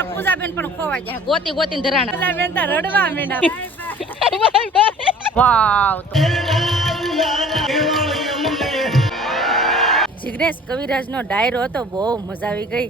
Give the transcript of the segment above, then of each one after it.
અમારા પૂજાબેન પણ ખોવાઈ ગયા ગોતી ગોતી ધરાણા. પૂજાબેન તો રડવા મેડા વાવ જિગ્નેશ કવિરાજનો ડાયરો હતો બહુ મજા આવી ગઈ.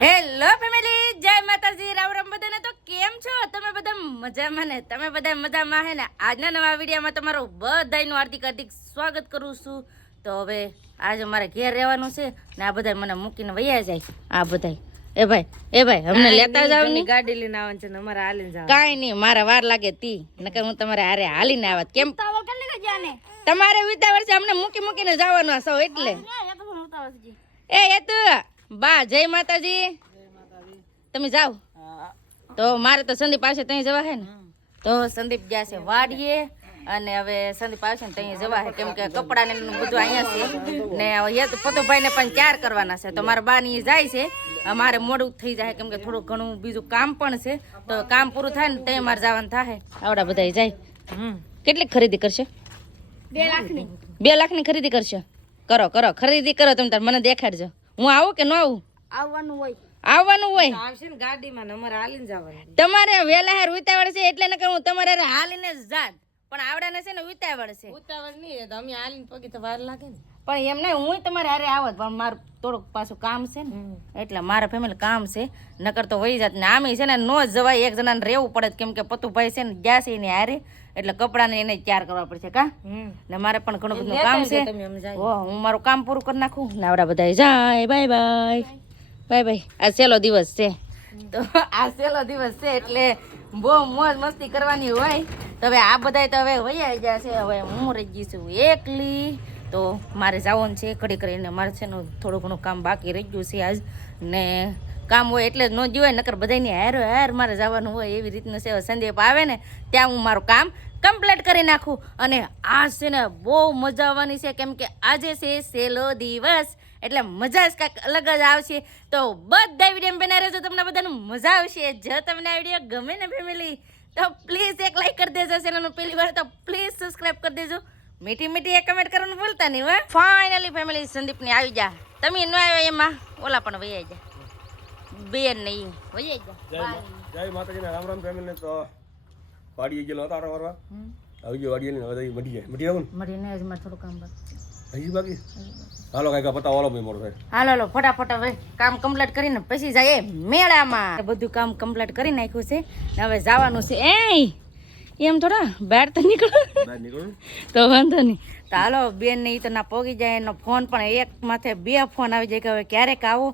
હેલો ફેમિલી જય માતાજી રામ રામ બધાને. તો કેમ છો? તમે બધા મજામાં ને? તમે બધા મજામાં હે ને? આજના નવા વિડીયોમાં તમારું બધાનું હાર્દિક હાર્દિક સ્વાગત કરું છું. તો હવે આજે મારે ઘેર રહેવાનું છે ને આ બધા મને મૂકીને વૈયા જાય આ બધા એ ભાઈ એ ભાઈ અમને લેતા જાવની? ગાડી લઈને આવવાનું છે અમારે હાલીને જાવ કાંઈ નહીં મારા વાર લાગે તી. નકર હું તમારે હારે હાલીને આવત. કેમ? તમારે વિતા વર્ષે અમને મૂકી મૂકીને જવાનું સૌ એટલે. એ એ તો બા જય માતાજી. તમે જાઓ. તો મારે તો સંદીપ પાસે ત્યાં જવા હે ને? તો સંદીપ ગયા છે વાડીએ. અને હવે સંદીપ આવશે ને ત્યાં જવા હે કેમ કે કપડા ને બધું અહીંયા છે. ને હવે તો પતુભાઈ ને પણ ચાર કરવાના છે. તો મારા બા ની જાય છે. અમારે મોડું થઈ જાય. કેમ કે થોડું ઘણું બીજું કામ પણ છે. તો કામ પૂરું થાય ને ત્યાં મારે જવાનું થાય. આવડા બધા જાય. કેટલી ખરીદી કરશે? બે લાખની. ખરીદી કરશે? કરો કરો. ખરીદી કરો તમે તાર મને દેખાડજો. હું આવું કે ન આવું? આવવાનું હોય. આવવાનું હોય. આવશે ને ગાડીમાં અમારે હાલીને જવાનું. તમારે વેલા હાર ઉતાવળ છે એટલે નકર હું તમારે હાલીને જ જાત. પણ આવડાને છે ને ઉતાવળ છે. ઉતાવળ નહીં તો અમે હાલીને પગી તો વાર લાગે ને. પણ એમ નહીં હું તમારે હારે આવત પણ મારું થોડુંક પાછું કામ છે ને. એટલે મારા ફેમિલી કામ છે નકર તો વહી જાત ને આમે છે ને નો જવાય એક જણાને રહેવું પડે કેમ કે પતુભાઈ છે ને ગયા છે એને હારે એટલે કપડાને એને તૈયાર કરવા પડશે કા? ને મારે પણ ઘણું બધું કામ છે. હું મારું કામ પૂરું કરી નાખું. ને આવડા બધા જાય બાય બાય. Bye bye. આ છેલ્લો દિવસ છે. તો આ છેલ્લો દિવસ છે એટલે બહુ મોજ મસ્તી કરવાની હોય. તો હવે આ બધા તો હવે વૈયા છે. હવે હું રહી ગઈ છું એકલી. તો મારે જવાનું છે ઘડી કરીને મારે છે થોડું ઘણું કામ બાકી રહી ગયું છે આજ. ને કામ હોય એટલે જ ન જીવાય નકર બધાની હાર હાર મારે જવાનું હોય એવી રીતનું છે. સંદીપ આવે ને, ત્યાં હું મારું કામ કમ્પ્લીટ કરી નાખું. અને આ છે ને બહુ મજા આવવાની છે. કેમ કે આજે છે સેલો દિવસ. એટલે મજા જ કાંઈક અલગ જ આવશે. તો બધા વીડિયો બનાવી રહેજો તમને બધાનું મજા આવશે. જો તમને આ વીડિયો ગમે ને ફેમિલી તો પ્લીઝ એક લાઈક કરી દેજો ચેનલનું પહેલી વાર તો પ્લીઝ સબસ્ક્રાઇબ કરી દેજો. મીઠી મીઠી એક કમેન્ટ કરવાનું ભૂલતા નહીં હો. ફાઇનલી ફેમિલી સંદીપની આવી જા. તમે ન આવ્યો એમાં ઓલા પણ વૈયા જા. બેન નહીં વૈયા જા. જય માતાજીના રામ રામ ફેમિલી તો વાડીએ ગયેલો હતા વારવા. આવી ગયો વાડીએ ને મટી જાય. મટી આવું મળીને જ મારે થોડું કામ બાકી ને હજી બાકી? હાલો કાંઈક પતાવો હાલો ભાઈ થાય હાલો હાલો ફટાફટ હવે કામ કમ્પ્લીટ કરીને પછી જાય મેળામાં. બધું કામ કમ્પ્લીટ કરી નાખ્યું છે. ને હવે જવાનું છે. એ એમ થોડા બહાર તો નીકળો. તો વાંધો નહીં. તો હાલો બેન ને તો ના પોગી જાય એનો ફોન પણ એક માથે બે ફોન આવી જાય કે હવે ક્યારેક આવો.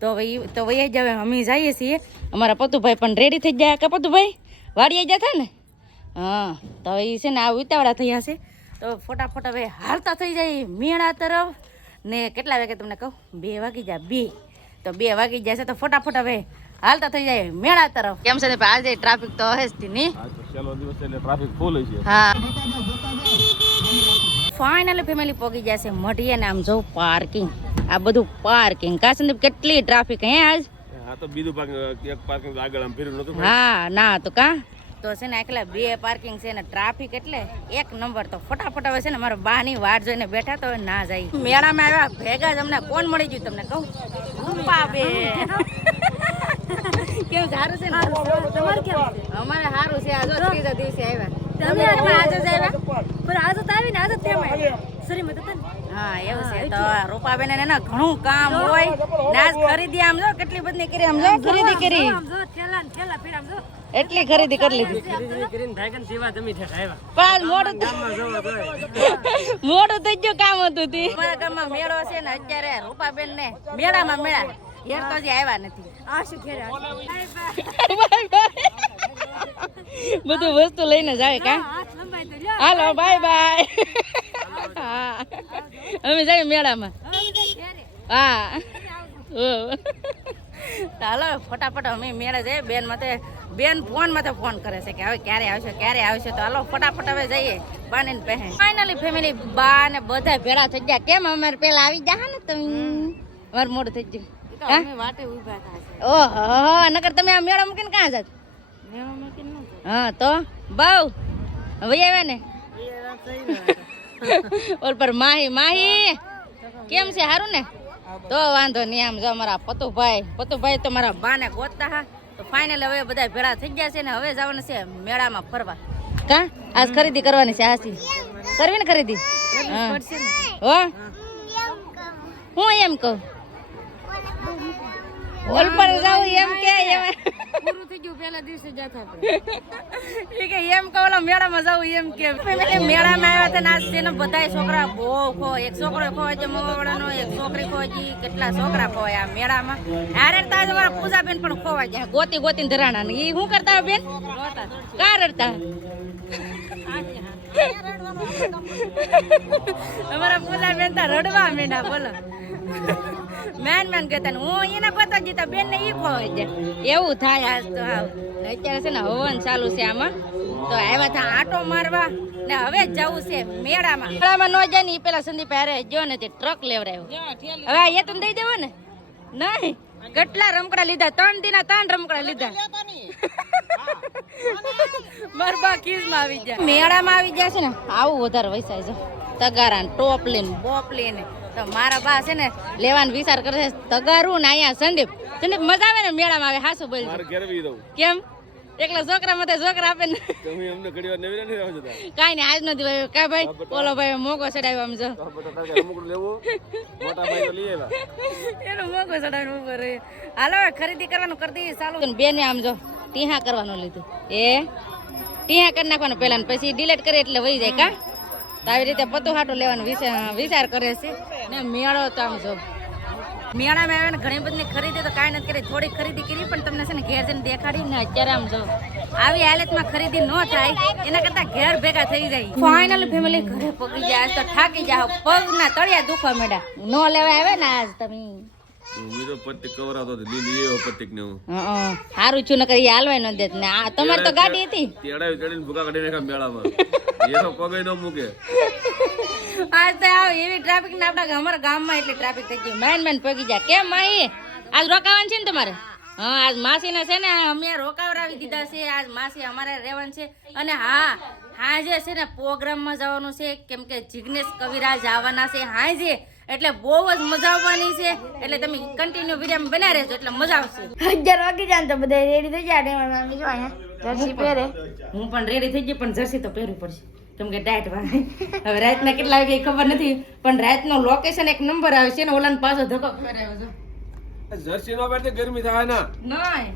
તો હવે તો વહી જાવે અમે જઈએ છીએ. અમારા પતુભાઈ પણ રેડી થઈ ગયા કે પતુભાઈ? વાડીએ જતા ને? હા તો હવે એ છે ને આ ઉતાવળા થયા છે. તો ફટાફટ હવે હાલતા થઈ જાય મેળા તરફ. ને કેટલા વાગે તમને કહું? બે વાગી જાય બે. તો બે વાગી જાય છે તો ફટાફટ હવે હાલતા થઈ જાય મેળા તરફ. કેમ છે ને આજે ટ્રાફિક તો હશે જ નહીં આજ તો છેલ્લો દિવસ છે એટલે ટ્રાફિક ફૂલ છે. હા. ફાઇનલી ફેમિલી પોગી જશે મઢીએ ને આમ જોઉં પાર્કિંગ આ બધું પાર્કિંગ કા સંદીપ કેટલી ટ્રાફિક હે આજ? હા તો બીજું પાર્કિંગ એક પાર્કિંગ આગળ આમ ફેર્યું નતું હા ના તો કા? તો છે ને એકલા બે પાર્કિંગ છે ને ટ્રાફિક એટલે એક નંબર તો ફટાફટ આવે છે ને મારા બા ની વાટ જોઈને બેઠા તો ના જાય. મેળામાં આવ્યા ભેગા જ અમને કોણ મળી ગયું તમને કહું? રૂપા બે કેવું સારું છે ને? તમારે અમારે સારું છે. આજે ત્રીજા દિવસે આવ્યા. તમે આજે જ આવ્યા? પણ આજે તો આવી ને આજે તેમાં સરી મત હા એવું છે. તો રૂપાબેન એને ના ઘણું કામ હોય. નાચ ખરીદી આમ જો કેટલી બધી કરી આમ જો ખરીદી કરી એટલી ખરીદી કરી લીધી. પણ મોડું મોડું થઈ ગયું કામ હતું તી. ગામમાં મેળો છે ને અત્યારે રૂપાબેન ને મેળામાં મેળા. ઘેર તો હજી આવ્યા નથી. આ શું ઘેર બધું વસ્તુ લઈને જાય કા? હાલો બાય બાય. હા. અમે જઈએ મેળામાં. હા. હાલો ફટાફટ અમે મેળે જઈએ. બેન માથે બેન ફોન માથે ફોન કરે છે કે હવે ક્યારે આવશે ક્યારે આવશે? તો હાલો ફટાફટ હવે જઈએ બાને પહે ફાઇનલી ફેમિલી બા ને બધા ભેળા થઈ ગયા. કેમ? અમારે પેલા આવી જા ને તમે અમારે મોડું થઈ ગયું. ઓહો નકર તમે આ મેળા મૂકીને ક્યાં જાત મેળો મૂકીને હા તો? બહુ. હવે આવે ને? ઓલ પર માહી માહી! કેમ છે? સારું ને? તો વાંધો નહીં આમ જો અમારા પતુભાઈ પતુભાઈ તો મારા બાને ગોતતા હા. તો ફાઇનલ હવે બધા ભેળા થઈ ગયા છે ને હવે જવાનું છે મેળામાં ફરવા. કા? આજ ખરીદી કરવાની છે હાસી કરવી ને ખરીદી. હો. હું એમ કહું? ઓલ પર જાઉં એમ કે એમ. પૂરું થઈ ગયું પહેલા દિવસે જાતા ઈ કે એમ કહો ઓલા મેળામાં જાઉં એમ કે. મેળામાં આવ્યા હતા નાસ તેના છે ને બધાય છોકરા બહુ ખો એક છોકરો ખોય છે મવાવાળાનો એક છોકરી ખોય છે કેટલા છોકરા ખોય આ મેળામાં. હારે તાજ અમારા પૂજાબેન પણ ખોવાય ગયા ગોતી ગોતી ધરાણા ને એ શું કરતા બેન? કા રડતા? અમારા પૂજાબેન તા રડવા મેંડા બોલો મેન મેન કહેતા હું એને પતા જીતા બેન ને ઈ ખોવાય છે એવું થાય આજ તો હાવ. અત્યારે છે ને હવન ચાલુ છે આમાં. તો આવ્યા હતા આટો મારવા ને હવે જવું છે મેળામાં. મેળામાં ન જાય ને એ પેલા સંદીપ હારે જો ને તે ટ્રક લેવડાયો. હવે એ યતન દઈ દેવો ને? નહીં. કેટલા રમકડા લીધા, ત્રણ દિના ત્રણ રમકડા લીધા. મરબા ખીસમાં આવી જાય મેળામાં આવી જાય છે ને, આવું વધારે વૈસાય છે. તગારા ટોપ લઈને બોપ લઈને તો મારા બા છે ને લેવાનો વિચાર કરે છે તગારું ને અહીંયા સંદીપ. સંદીપ મજા આવે ને મેળામાં આવે હાસુ બોલ મારે ઘેર દઉં કેમ? એકલા છોકરા માટે છોકરા આપે ને. તમે અમને ઘડી વાર નવી નથી આવજો કાઈ નહીં આજ નથી ભાઈ. કા ભાઈ ઓલો ભાઈ મોકો ચડાવ્યો આમ જો. લેવું. મોટા ભાઈ તો લઈ આવ્યા. એનો મોકો ચડાવીને ઊભો રહે. હાલો ખરીદી કરવાનું કરી દઈએ ચાલુ. બેને આમ જો ટીહા કરવાનું લીધું. એ ટીહા કરી નાખવાનું પહેલા પછી ડિલેટ કરે એટલે વહી જાય કા? આવી રીતે પતું હાટું લેવાનો વિચાર કરે છે. ને મેળો તો આમ જો, મેળામાં આવે ને ઘણી બધી ખરીદી તો કાંઈ નથી કરી થોડી ખરીદી કરી, પણ તમને છે ને ઘેર જઈને દેખાડી ને અત્યારે આમ જો, આવી હાલતમાં ખરીદી ન થાય, એના કરતા ઘેર ભેગા થઈ જાય. ફાઇનલ ફેમિલી ઘરે પગી જાય તો થાકી જાવ પગના તળિયા દુખવા માંડ્યા. ન લેવા આવે ને આજ તમે. હું તો પત્તિક કવરાતો હતો. લીલી એવો પત્તિક ને હું હં, સારું છું નકર ઈ હાલવાય ન દેત ને. આ તમારે તો ગાડી હતી. તેડાવી તેડીને ભૂકા કાઢી નાખ્યા મેળામાં. એ પગે ન મૂકે. આજ તો આવ એવી ટ્રાફિક ને આપણા અમારા ગામમાં એટલી ટ્રાફિક થઈ ગઈ. મેન મેન પગી જાય કેમ માહી આજ રોકાવાનું છે ને તમારે? હા આજ માસીને છે ને અમે રોકાવરાવી દીધા છે. આજ માસી અમારે રહેવાનું છે. અને હા હાજે છે ને પ્રોગ્રામમાં જવાનું છે. કેમ કે જિગ્નેશ કવિરાજ આવવાના છે હાજે. એટલે બહુ જ મજા આવવાની છે. એટલે તમે કન્ટિન્યુ વીડિયો બના રહેજો એટલે મજા આવશે. અગિયાર વાગી જાય તો બધા રેડી થઈ જાય મમ્મી જો અહીંયા જર્સી પહેરે. હું પણ રેડી થઈ ગઈ પણ જર્સી તો પહેરવી પડશે. કેમ કે ડાયટ વાગે હવે રાતના કેટલા વાગે ખબર નથી પણ રાતનો લોકેશન એક નંબર આવે છે ને ઓલાને પાછો ધક્કો કરાવ્યો છે જર્સી નો પહેરતે ગરમી થાય ના. નહીં.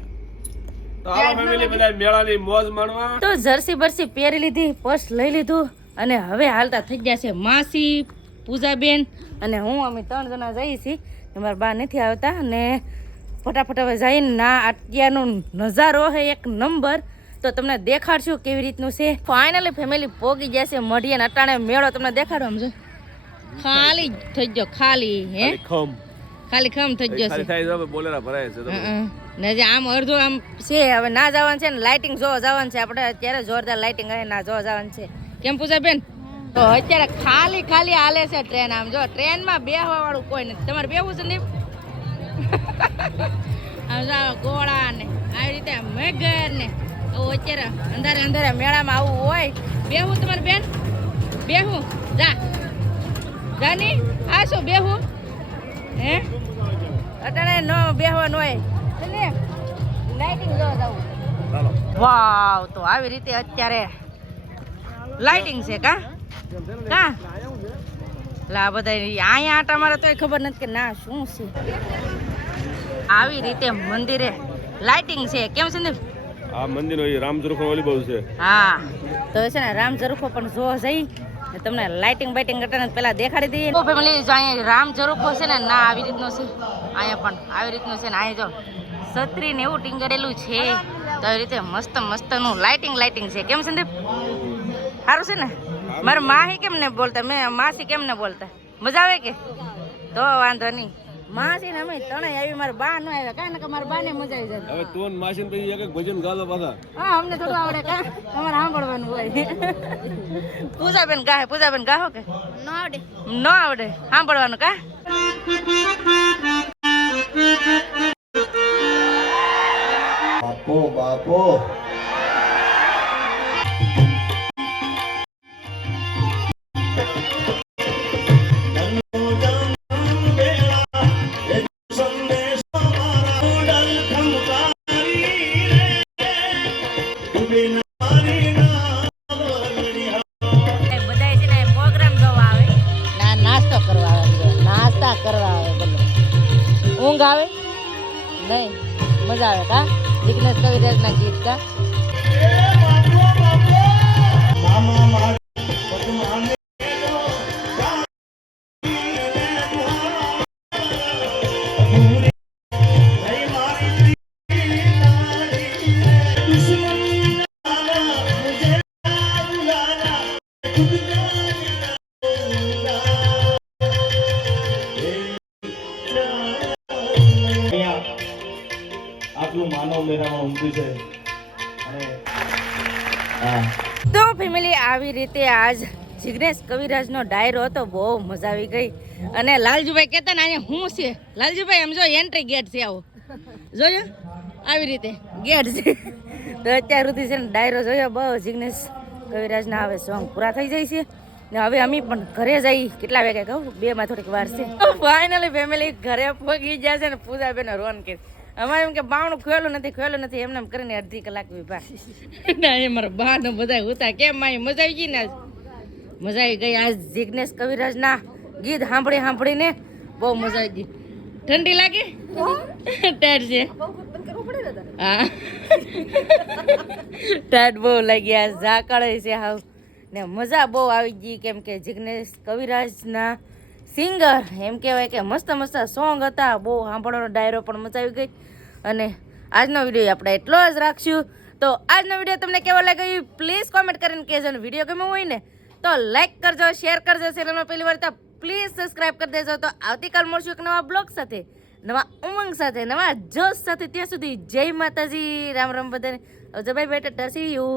તો આવા ફેમિલી બધા મેળાની મોજ માણવા. તો જર્સી બરસી પહેરી લીધી પર્સ લઈ લીધું અને હવે હાલતા થઈ ગયા છે માસી પૂજાબેન અને હું અમે ત્રણ જણા જઈએ છીએ. અમારા બા નથી આવતા અને ફટાફટ હવે જઈને ના અત્યારનો નજારો છે એક નંબર. તો તમને દેખાડશું કેવી રીતનું છે. ફાઇનલી ફેમિલી પોગી ગયા છે મઢીએ ને અટાણે મેળો. તમને દેખાડો આમ જો. ખાલી થઈ ગયો ખાલી હે? ખમ. ખાલી ખમ થઈ ગયો છે. થાય તો બોલેરા ભરાય છે ને જે આમ અડધું આમ છે હવે ના જવાનું છે ને લાઇટિંગ જોવા જવાનું છે. આપણે અત્યારે જોરદાર લાઇટિંગ આવે ના જોવા જવાનું છે. કેમ પૂજા બેન તો અત્યારે ખાલી ખાલી હાલે છે ટ્રેન આમ. જો ટ્રેનમાં બેહવા વાળું કોઈ નથી. તમારે બેહવું છે નહીં આમ જો ગોળા ને આવી રીતે મેઘર ને. અત્યારે અંધારે અંધારે મેળામાં આવું હોય. બેહું તમારે બેન? બેહું. જા. જાની? આ શું બેહું? હે? અત્યારે ન બેહવાનું હોય. લાઇટિંગ જોવા જવું. વાવ તો આવી રીતે અત્યારે લાઇટિંગ છે કા? કા? લા બધા અહીંયા આટા મારે તોય ખબર નથી કે ના શું છે? આવી રીતે મંદિરે લાઇટિંગ છે. કેમ છે ને? આ મંદિર રામ રામચુરખો વાલી બહુ છે. હા. તો છે ને રામ ઝરૂખો પણ જોવા જઈ તમને લાઇટિંગ બાઇટિંગ કરતા પેલા દેખાડી દઈએ તો ફેમિલી જો અહીંયા રામ ઝરૂખો છે ને ના આવી રીતનો છે. અહીંયા પણ આવી રીતનું છે ને અહીંયા જો છત્રી ને એવું ટીંગડેલું છે. તો આવી રીતે મસ્ત મસ્તનું લાઇટિંગ લાઇટિંગ છે. કેમ સંદીપ સારું છે ને? મારા માહી કેમ ને બોલતા? મેં માસી કેમ ને બોલતા? મજા આવે કે? તો વાંધો નહીં. માસી ને અમે ત્રણેય આવી મારા બા નો આવ્યા. કાંઈ ને મારા બા ને મજા આવી જાય. હવે તું માસીન પછી એક એક ભજન ગાલો પાછા. હા અમને થોડું આવડે કા તમારે સાંભળવાનું હોય. પૂજાબેન ગાહે પૂજાબેન ગાહો કે? ન આવડે. ન આવડે. સાંભળવાનું કા? બાપો બાપો. ઊંઘ આવે? નહીં. મજા આવે કા? જિગ્નેશ કવિરાજના ગીત કા? મેળામાં છે. અને તો ફેમિલી આવી રીતે આજ જિગ્નેશ કવિરાજનો ડાયરો હતો. બહુ મજા આવી ગઈ. અને લાલજીભાઈ કહેતા ને અહીંયા હું છે? લાલજીભાઈ એમ જો એન્ટ્રી ગેટ છે આવો. જોયો આવી રીતે. ગેટ છે. તો અત્યાર સુધી છે ને ડાયરો જોયો. બહુ જિગ્નેશ કવિરાજના હવે સોંગ પૂરા થઈ જાય છે. ને હવે અમે પણ ઘરે જઈ કેટલા વાગે કહું? બે માં થોડીક વાર છે. ફાઇનલી ફેમિલી ઘરે પગી ગયા છે ને પૂજા બેન રોન કે અમારે એમ કે બાવણું ખોયેલું નથી ખોયેલું નથી, એમને એમ કરીને અડધી કલાક વિભા. ના, એ મારા બા ને બધા હોતા. કેમ, માય મજા આવી ગઈ ને મજા આવી ગઈ આજ જિગ્નેશ કવિરાજના ગીત સાંભળી સાંભળીને બહુ મજા આવી ગઈ. ઠંડી લાગે? ટાઈટ છે. હા. બહુ લાગી, આ ઝાકળ છે હાવ. ને મજા બહુ આવી ગઈ, કેમ કે જિગ્નેશ કવિરાજના સિંગર, એમ કહેવાય કે મસ્ત મસ્ત સોંગ હતા. બહુ સાંભળવાનો ડાયરો પણ મજા આવી ગઈ. અને આજનો વીડિયો આપણે એટલો જ રાખશું. તો આજનો વીડિયો તમને કેવો લાગ્યો પ્લીઝ કોમેન્ટ કરીને કહેજો. વીડિયો ગમ્યો હોય ને, તો લાઈક કરજો શેર કરજો ચેનલમાં પહેલી વાર તો પ્લીઝ સબસ્ક્રાઈબ કરી દેજો. તો આવતીકાલ મળશું એક નવા બ્લોગ સાથે, નવા ઉમંગ સાથે, નવા જોશ સાથે. ત્યાં સુધી જય માતાજી. રામ રામ બધાને. જબાઈ બેટા ટસી યુ